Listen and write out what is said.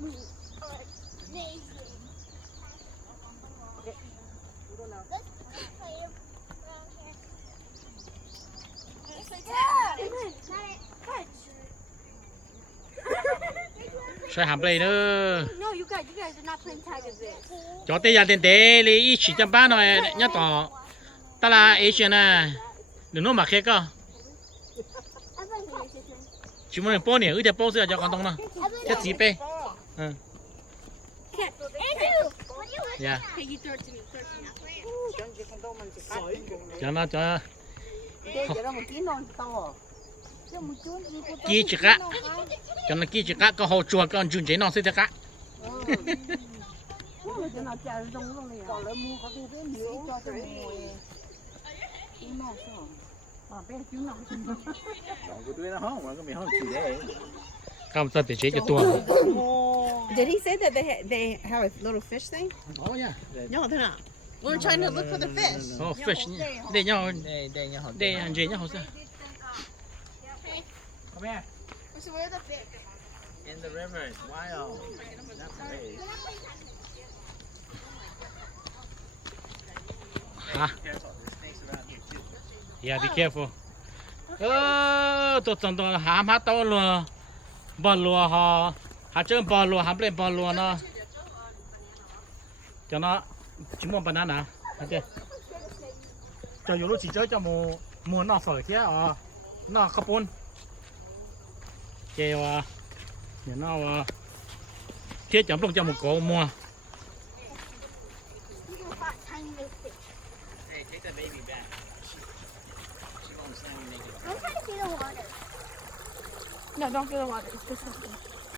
We are amazing. Let's play around here. Sẽ hàm đây nữa. No, you guys are not playing tag at this. Cho tây gia tiền tế li ít chỉ trăm ba rồi nhớ tỏ. Ta là Asian à. Đừng nói mà khét cơ. Chúng mình bao nhiêu, ít bao nhiêu cho con tông nó. Chắc gì pe. Ừ. Andrew, what are you looking Yeah. at? Hey, you throw it to me. Throw it to me. Cho nó cho Kia chỉ cá. Cho nó kia chỉ cá có hồ chùa con chun chế nó sẽ cá. Không sao để chế cho tua. Did he say that they have a little fish thing? Oh yeah. No, they're not. We were trying to look for the fish. Oh fish. Để nhau để ăn gì nhau sao? Come here. So where are the fish? In the river, it's wild. Not great. Hả? Careful, there's snakes around here too. Yeah, be careful. Tôi chọn tôi hàm hát tao luôn. Bò lùa họ, hạt chân bò lùa, hàm lên bò lùa nó. Cho nó chỉ muốn banana, hả chứ? Cho dù lúc chỉ chơi cho mùa nó phở thế nó khắp bún. Kêu nhà nó thế chậm trong cho một cổ mua. You can find tiny little fish. Hey, take that baby back. She won't slam you naked. I'm trying to see the water. No, don't get the water. It's disgusting.